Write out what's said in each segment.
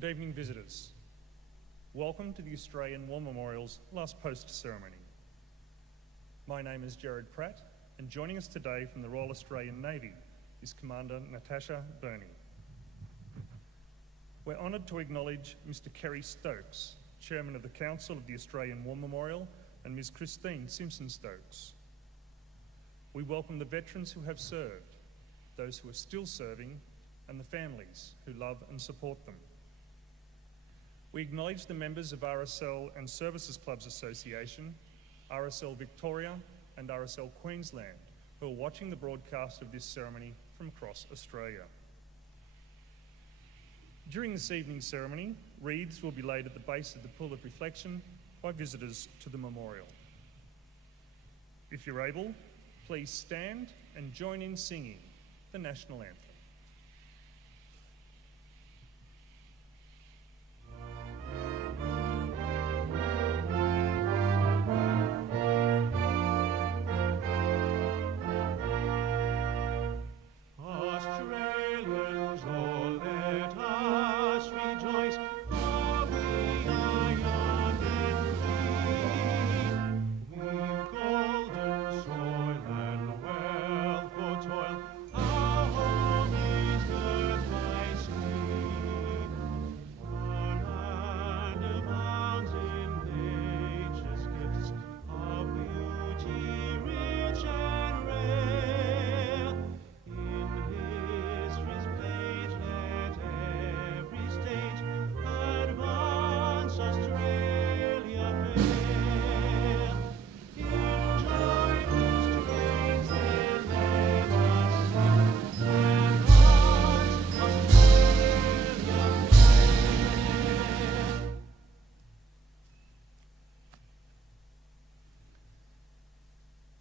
Good evening, visitors. Welcome to the Australian War Memorial's last post ceremony. My name is Gerard Pratt, and joining us today from the Royal Australian Navy is Commander Natasha Burney. We're honoured to acknowledge Mr. Kerry Stokes, Chairman of the Council of the Australian War Memorial, and Ms. Christine Simpson-Stokes. We welcome the veterans who have served, those who are still serving, and the families who love and support them. We acknowledge the members of RSL and Services Clubs Association, RSL Victoria and RSL Queensland, who are watching the broadcast of this ceremony from across Australia. During this evening's ceremony, wreaths will be laid at the base of the pool of reflection by visitors to the memorial. If you're able, please stand and join in singing the national anthem.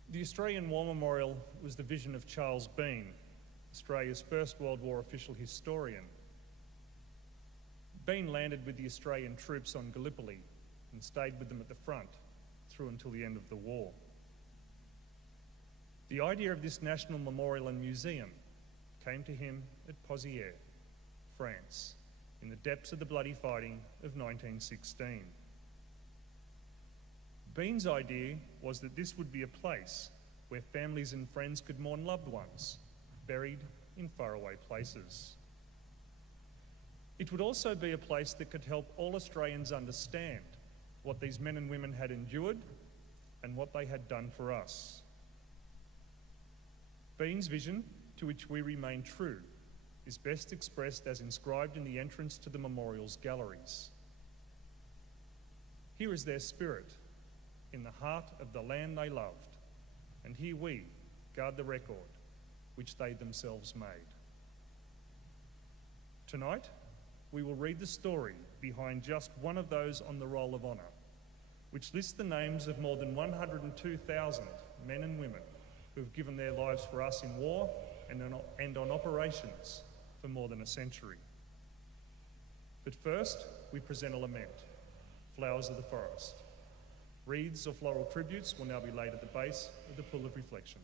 The Australian War Memorial was the vision of Charles Bean, Australia's first World War official historian. Bean landed with the Australian troops on Gallipoli and stayed with them at the front through until the end of the war. The idea of this national memorial and museum came to him at Pozières, France, in the depths of the bloody fighting of 1916. Bean's idea was that this would be a place where families and friends could mourn loved ones buried in faraway places. It would also be a place that could help all Australians understand what these men and women had endured and what they had done for us. Bean's vision, to which we remain true, is best expressed as inscribed in the entrance to the memorial's galleries. Here is their spirit, in the heart of the land they loved, and here we guard the record which they themselves made. Tonight, we will read the story behind just one of those on the Roll of Honour, which lists the names of more than 102,000 men and women who have given their lives for us in war and on operations for more than a century. But first, we present a lament, Flowers of the Forest. Wreaths or floral tributes will now be laid at the base of the pool of reflection.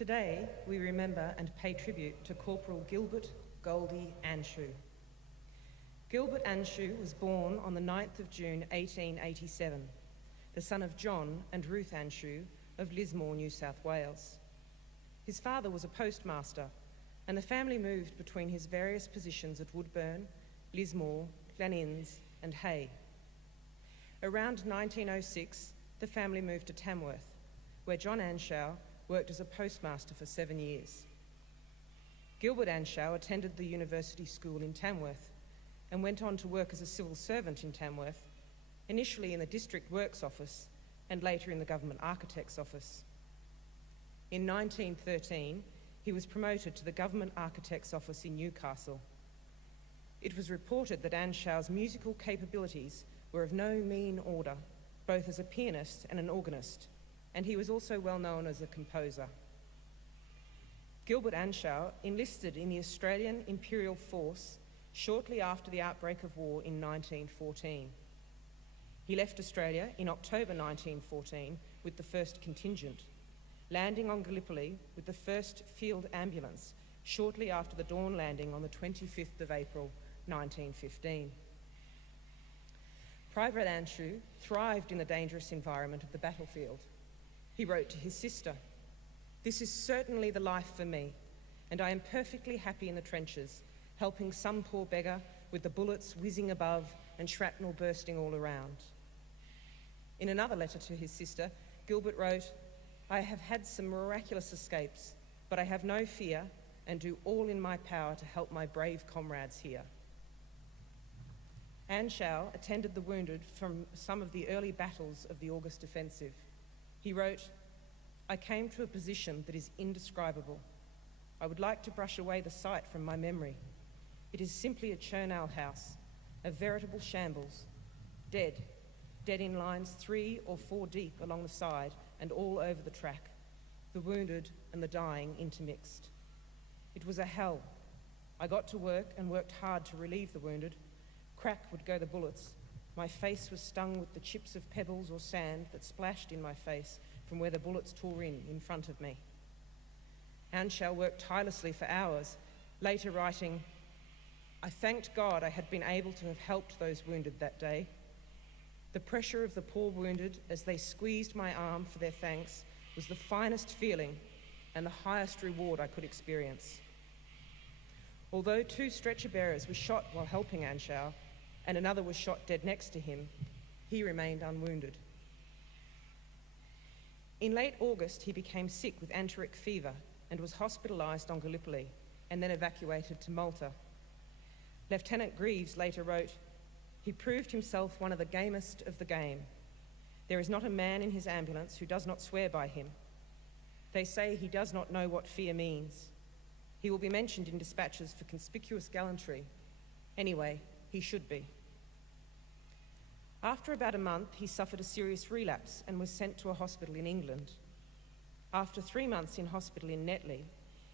Today, we remember and pay tribute to Corporal Gilbert Goldie Anschau. Gilbert Anschau was born on the 9th of June 1887, the son of John and Ruth Anschau of Lismore, New South Wales. His father was a postmaster, and the family moved between his various positions at Woodburn, Lismore, Gleninns and Hay. Around 1906, the family moved to Tamworth, where John Anschau worked as a postmaster for 7 years. Gilbert Anschau attended the university school in Tamworth and went on to work as a civil servant in Tamworth, initially in the district works office and later in the government architect's office. In 1913, he was promoted to the government architect's office in Newcastle. It was reported that Anschau's musical capabilities were of no mean order, both as a pianist and an organist, and he was also well known as a composer. Gilbert Anschau enlisted in the Australian Imperial Force shortly after the outbreak of war in 1914. He left Australia in October 1914 with the 1st contingent, landing on Gallipoli with the 1st Field Ambulance shortly after the dawn landing on the 25th of April 1915. Private Anschau thrived in the dangerous environment of the battlefield. He wrote to his sister, "This is certainly the life for me, and I am perfectly happy in the trenches, helping some poor beggar with the bullets whizzing above and shrapnel bursting all around." In another letter to his sister, Gilbert wrote, "I have had some miraculous escapes, but I have no fear and do all in my power to help my brave comrades here." Anschau attended the wounded from some of the early battles of the August Offensive. He wrote, "I came to a position that is indescribable. I would like to brush away the sight from my memory. It is simply a Churnal house, a veritable shambles. Dead in lines 3 or 4 deep along the side and all over the track, the wounded and the dying intermixed. It was a hell. I got to work and worked hard to relieve the wounded. Crack would go the bullets. My face was stung with the chips of pebbles or sand that splashed in my face from where the bullets tore in front of me." Anschau worked tirelessly for hours, later writing, "I thanked God I had been able to have helped those wounded that day. The pressure of the poor wounded as they squeezed my arm for their thanks was the finest feeling and the highest reward I could experience." Although 2 stretcher bearers were shot while helping Anschau, and another was shot dead next to him, he remained unwounded. In late August, he became sick with enteric fever and was hospitalised on Gallipoli and then evacuated to Malta. Lieutenant Greaves later wrote, "He proved himself one of the gamest of the game. There is not a man in his ambulance who does not swear by him. They say he does not know what fear means. He will be mentioned in dispatches for conspicuous gallantry. Anyway, he should be." After about a month, he suffered a serious relapse and was sent to a hospital in England. After 3 months in hospital in Netley,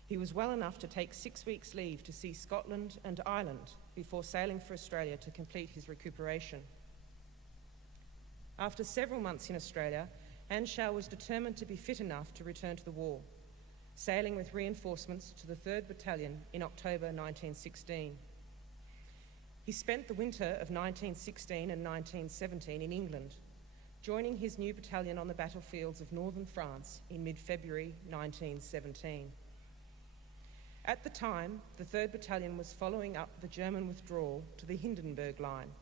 he was well enough to take 6 weeks' leave to see Scotland and Ireland before sailing for Australia to complete his recuperation. After several months in Australia, Anschau was determined to be fit enough to return to the war, sailing with reinforcements to the 3rd Battalion in October 1916. He spent the winter of 1916 and 1917 in England, joining his new battalion on the battlefields of northern France in mid-February 1917. At the time, the 3rd Battalion was following up the German withdrawal to the Hindenburg Line,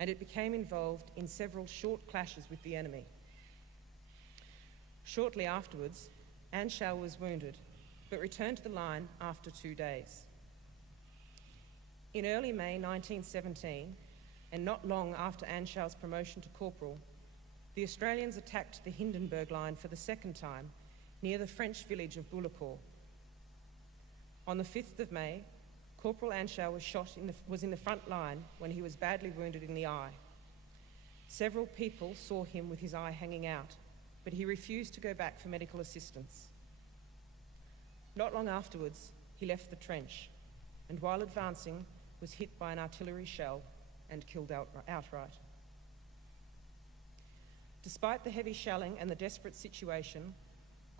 and it became involved in several short clashes with the enemy. Shortly afterwards, Anschau was wounded, but returned to the line after 2 days. In early May 1917, and not long after Anschau's promotion to corporal, the Australians attacked the Hindenburg Line for the 2nd time near the French village of Bullecourt. On the 5th of May, Corporal Anschau was in the front line when he was badly wounded in the eye. Several people saw him with his eye hanging out, but he refused to go back for medical assistance. Not long afterwards, he left the trench, and while advancing, was hit by an artillery shell and killed outright. Despite the heavy shelling and the desperate situation,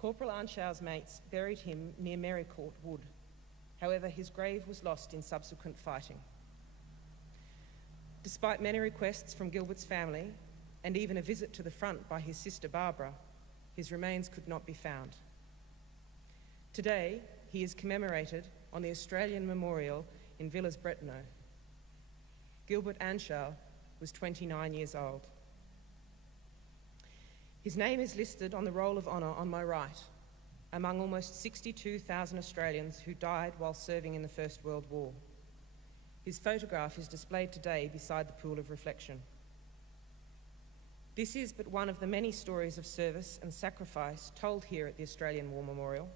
Corporal Anschau's mates buried him near Merricourt Wood. However, his grave was lost in subsequent fighting. Despite many requests from Gilbert's family, and even a visit to the front by his sister Barbara, his remains could not be found. Today, he is commemorated on the Australian Memorial in Villers-Bretonneux. Gilbert Anschau was 29 years old. His name is listed on the Roll of Honour on my right, among almost 62,000 Australians who died while serving in the First World War. His photograph is displayed today beside the pool of reflection. This is but one of the many stories of service and sacrifice told here at the Australian War Memorial.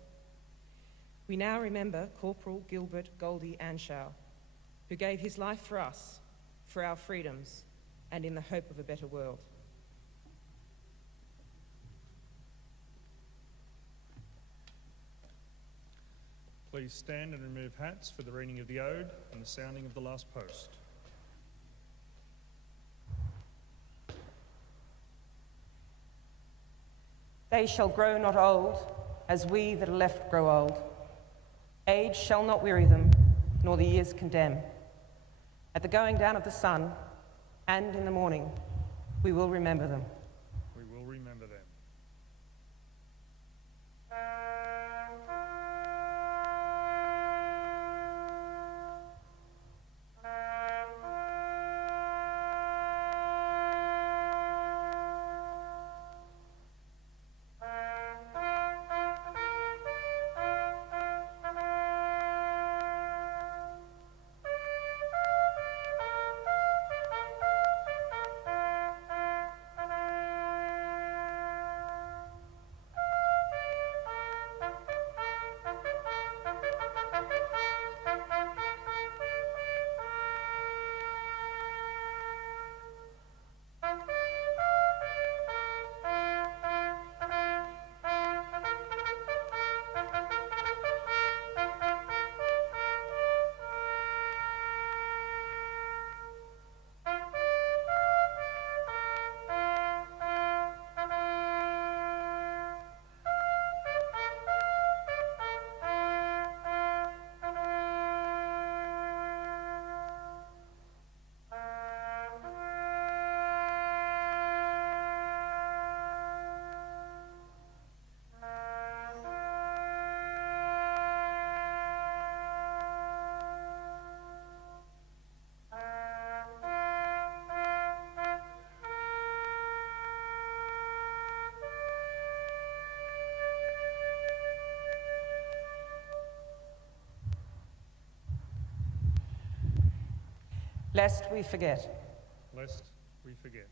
We now remember Corporal Gilbert Goldie Anschau, who gave his life for us, for our freedoms, and in the hope of a better world. Please stand and remove hats for the reading of the ode and the sounding of the last post. They shall grow not old, as we that are left grow old. Age shall not weary them, nor the years condemn. At the going down of the sun, and in the morning, we will remember them. We will remember them. Lest we forget. Lest we forget.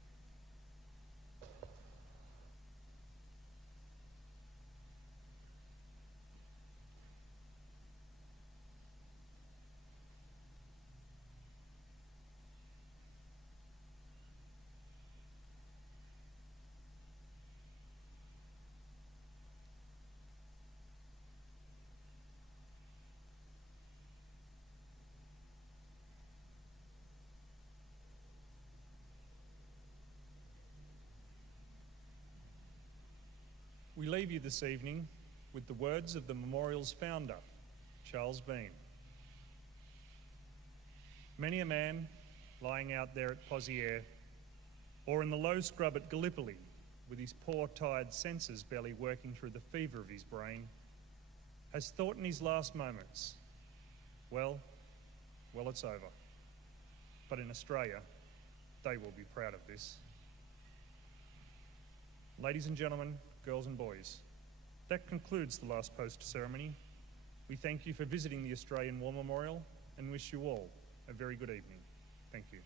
We leave you this evening with the words of the memorial's founder, Charles Bean. Many a man lying out there at Pozières, or in the low scrub at Gallipoli, with his poor tired senses barely working through the fever of his brain, has thought in his last moments, well, it's over. But in Australia, they will be proud of this. Ladies and gentlemen, girls and boys, that concludes the last post ceremony. We thank you for visiting the Australian War Memorial and wish you all a very good evening. Thank you.